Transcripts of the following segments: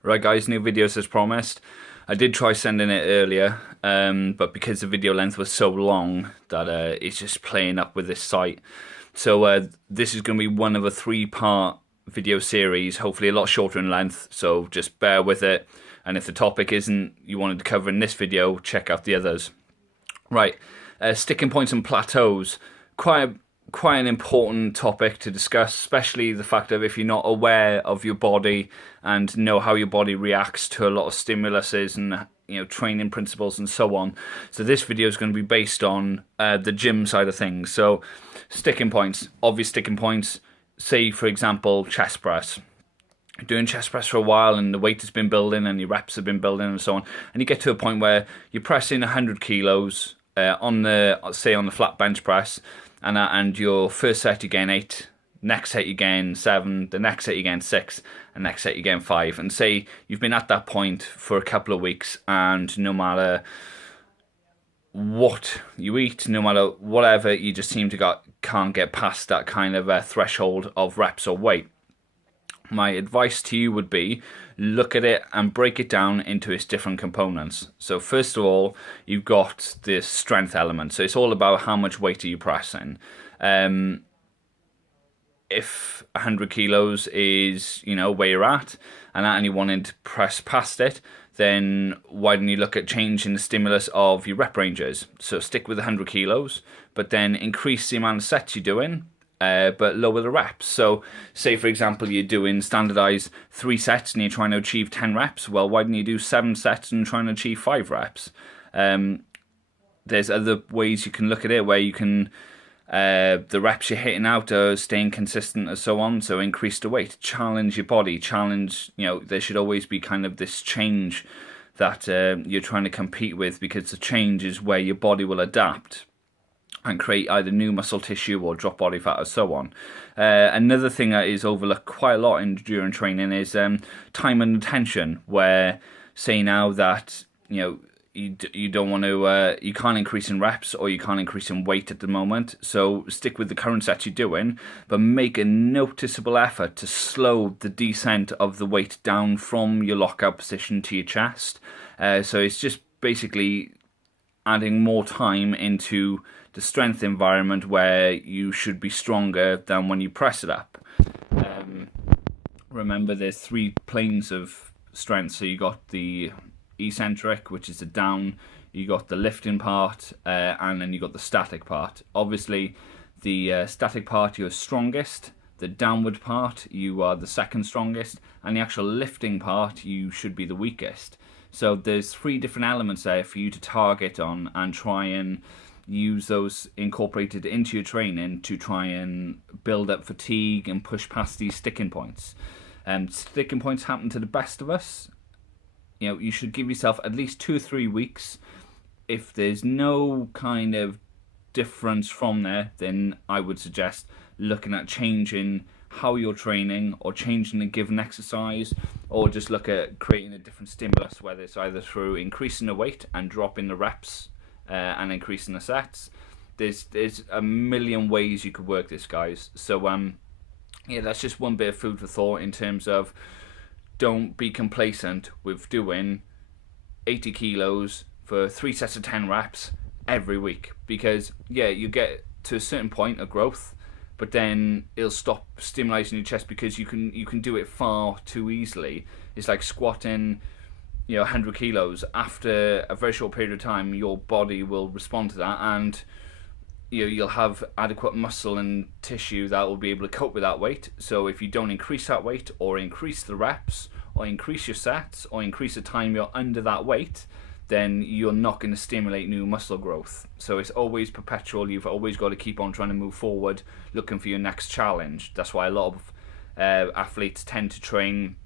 Right guys, new videos as promised. I did try sending it earlier, but because the video length was so long that it's just playing up with this site. So this is going to be one of a three-part video series, hopefully a lot shorter in length, so just bear with it. And if the topic isn't you wanted to cover in this video, check out the others. Right, sticking points and plateaus. Quite an important topic to discuss, especially the fact of if you're not aware of your body and know how your body reacts to a lot of stimuluses and training principles and so on. So this video is going to be based on the gym side of things. So sticking points, obvious sticking points. Say for example chest press. You're doing chest press for a while and the weight has been building and your reps have been building and so on, and you get to a point where you're pressing 100 kilos on the flat bench press, and your first set you gain 8, next set you gain 7, the next set you gain 6, and next set you gain 5. And say you've been at that point for a couple of weeks, and no matter what you eat, no matter whatever, you just seem to can't get past that kind of threshold of reps or weight. My advice to you would be look at it and break it down into its different components. So first of all, you've got this strength element. So it's all about how much weight are you pressing. If 100 kilos is where you're at and you wanted to press past it, then why don't you look at changing the stimulus of your rep ranges? So stick with 100 kilos, but then increase the amount of sets you're doing, but lower the reps. So say for example you're doing standardized 3 sets and you're trying to achieve 10 reps. Well, why don't you do 7 sets and try and achieve 5 reps? There's other ways you can look at it where you can the reps you're hitting out are staying consistent and so on. So increase the weight, challenge your body, there should always be kind of this change that you're trying to compete with, because the change is where your body will adapt and create either new muscle tissue or drop body fat or so on. Another thing that is overlooked quite a lot during training is time and attention, where say now that you don't want to, you can't increase in reps or you can't increase in weight at the moment, so stick with the current set you're doing, but make a noticeable effort to slow the descent of the weight down from your lockout position to your chest. So it's just basically adding more time into the strength environment where you should be stronger than when you press it up. Remember, there's 3 planes of strength. So you got the eccentric, which is the down, you got the lifting part, and then you got the static part. Obviously the static part you're strongest, the downward part you are the second strongest, and the actual lifting part you should be the weakest. So there's 3 different elements there for you to target on and try and use those incorporated into your training to try and build up fatigue and push past these sticking points. Sticking points happen to the best of us. You should give yourself at least 2 or 3 weeks. If there's no kind of difference from there, then I would suggest looking at changing how you're training, or changing a given exercise, or just look at creating a different stimulus, whether it's either through increasing the weight and dropping the reps and increasing the sets. There's a million ways you could work this, guys. So that's just one bit of food for thought in terms of don't be complacent with doing 80 kilos for 3 sets of 10 reps every week, because you get to a certain point of growth, but then it'll stop stimulating your chest because you can do it far too easily. It's like squatting 100 kilos. After a very short period of time, your body will respond to that, and you'll have adequate muscle and tissue that will be able to cope with that weight. So if you don't increase that weight, or increase the reps, or increase your sets, or increase the time you're under that weight, then you're not going to stimulate new muscle growth. So it's always perpetual. You've always got to keep on trying to move forward, looking for your next challenge. That's why a lot of athletes tend to train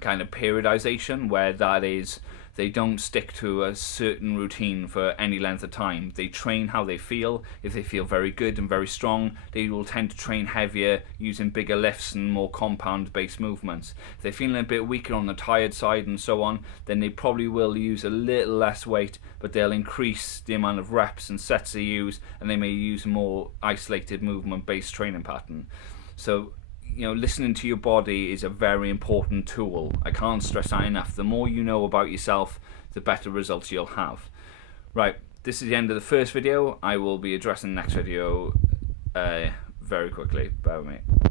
kind of periodization, where that is, they don't stick to a certain routine for any length of time. They train how they feel. If they feel very good and very strong, they will tend to train heavier, using bigger lifts and more compound based movements. If they're feeling a bit weaker on the tired side and so on, then they probably will use a little less weight, but they'll increase the amount of reps and sets they use, and they may use a more isolated movement based training pattern. So listening to your body is a very important tool. I can't stress that enough. The more you know about yourself, the better results you'll have. Right, this is the end of the first video. I will be addressing the next video very quickly. Bear with me.